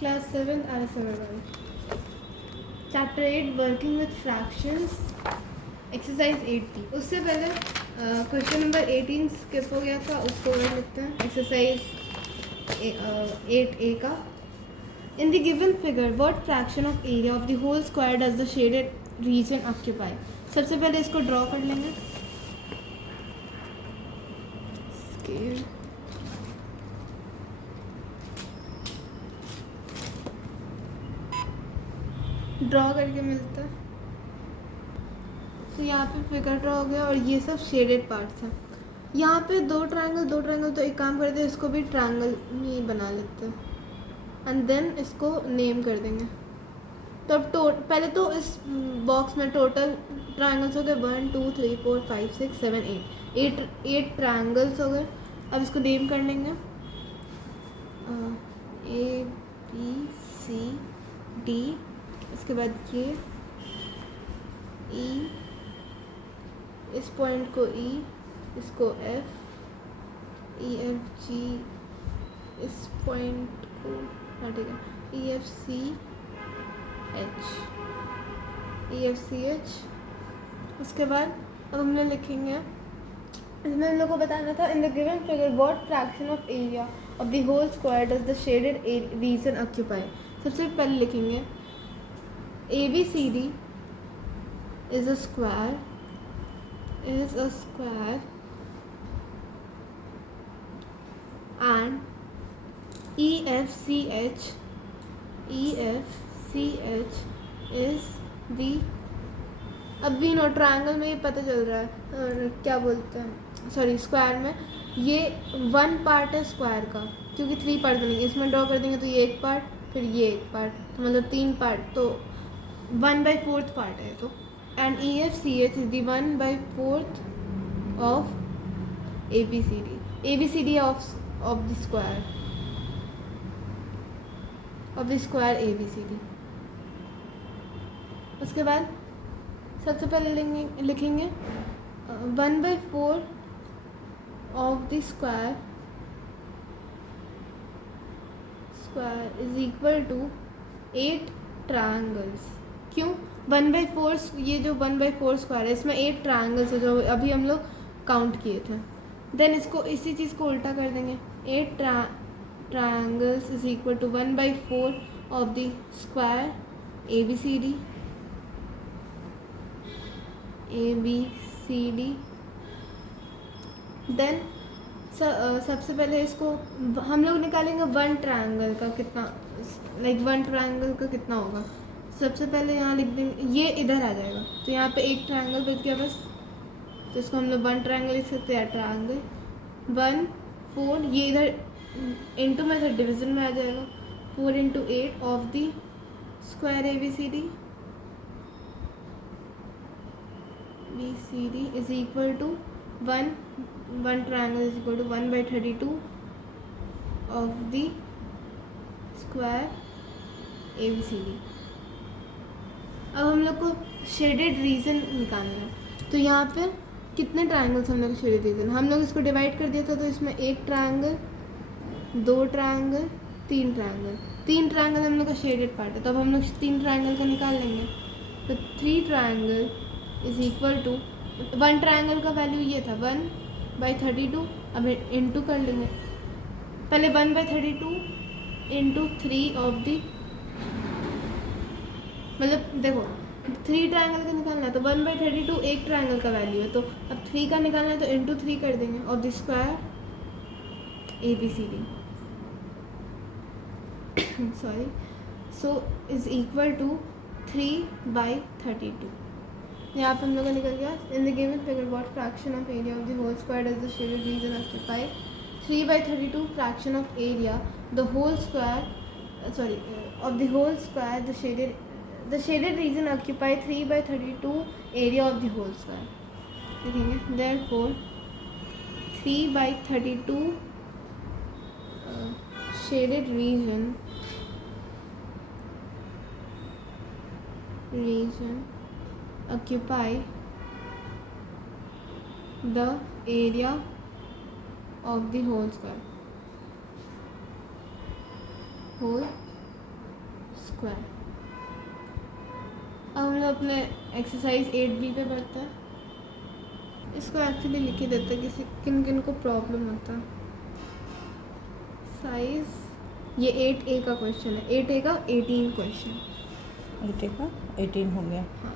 class 7 RSML1 chapter 8 working with fractions exercise 8 थी. उससे पहले क्वेश्चन नंबर 18 स्किप हो गया था, उसको कर लेते हैं. एक्सरसाइज 8A का. In the given figure, what fraction of area of the whole square does the shaded region occupy? सबसे पहले इसको ड्रॉ कर लेंगे. स्केल ड्रॉ करके मिलता है. तो यहाँ पे फिगर ड्रॉ हो गया और ये सब शेडेड पार्ट्स हैं. यहाँ पे दो ट्रायंगल, तो एक काम करते हैं, इसको भी ट्रायंगल में बना लेते हैं एंड देन इसको नेम कर देंगे. तो अब पहले तो इस बॉक्स में टोटल ट्रायंगल्स हो गए 1 2 3 4 5 6 7 8 ट्रायंगल्स हो गए. अब इसको नेम कर लेंगे. A B C D, इसके बाद ये E, इस पॉइंट को E, इसको F, E F G, इस पॉइंट को ठीक है E F C H, E F C H. उसके बाद अब हमने लिखेंगे, इसमें हम लोग को बताना था in the given figure what fraction of area of the whole square does the shaded region occupy. सबसे पहले लिखेंगे ABCD is a square and EFCH is the. अब भी नो ट्रायंगल में ये पता चल रहा है, और क्या बोलते हैं, सॉरी स्क्वायर में ये 1 पार्ट है स्क्वायर का, क्योंकि 3 पार्ट बनेंगे. इसमें ड्रॉ कर देंगे तो ये एक पार्ट, फिर ये एक पार्ट, तो मतलब 3 पार्ट, तो 1/4 पार्ट है. तो and EFCH is the 1/4 of ABCD of the square ABCD. उसके बाद सबसे पहले लिखेंगे 1/4 of the square is equal to 8 triangles. क्यों 1/4? ये जो 1/4 स्क्वायर है इसमें 8 ट्रायंगल्स है, जो अभी हम लोग काउंट किए थे. देन इसको इसी चीज़ को उल्टा कर देंगे. 8 triangles is equal to 1/4 of the square ABCD. Then सबसे पहले इसको हम लोग निकालेंगे 1 ट्रायंगल का कितना, लाइक 1 ट्रायंगल का कितना होगा. सबसे पहले यहाँ लिख देंगे, ये इधर आ जाएगा, तो यहाँ पे एक ट्रायंगल बच गया बस. तो इसको हम लोग 1 ट्रायंगल लिख सकते हैं. ट्रायंगल 1 4, ये इधर इंटू में से डिवीजन में आ जाएगा. 4 × 8 of the square ABCD is equal to 1 triangle is equal to 1/32 of the square ABCD. अब हम लोग को शेडेड रीजन निकालना है. तो यहाँ पे कितने ट्रायंगल्स हम लोग शेडेड रीजन, हम लोग इसको डिवाइड कर दिया था. तो इसमें 1 ट्रायंगल, 2 ट्रायंगल, 3 ट्रायंगल. 3 ट्रायंगल हम लोग का शेडेड पार्ट है, तो अब हम लोग 3 ट्रायंगल को निकाल लेंगे. तो 3 triangle is equal to 1 triangle का वैल्यू ये था 1/32. अब इंटू कर लेंगे. पहले 1/32 इंटू 3 ऑफ दी, मतलब देखो 3 ट्रायंगल का निकालना है तो 1/32 एक ट्रायंगल का वैल्यू है. तो अब 3 का निकालना है तो इंटू 3 कर देंगे of the square ABCD. Sorry, so is equal to 3/32. यहाँ पे हम लोग का निकल गया. In the given figure what fraction of area of the whole square does the shaded region occupy. 3/32 fraction of area the whole square, sorry of the whole square the shaded region occupy 3/32 area of the whole square. लिखेंगे therefore 3/32 shaded region occupy the area of the whole square. Square. अब हम लोग अपने exercise 8B पे बढ़ते हैं। इसको actually लिख ही देते हैं, किसी किन किन को प्रॉब्लम होता है। साइज ये 8A का क्वेश्चन है, 8A का 18 क्वेश्चन। 8A का 18 हो गया। हाँ,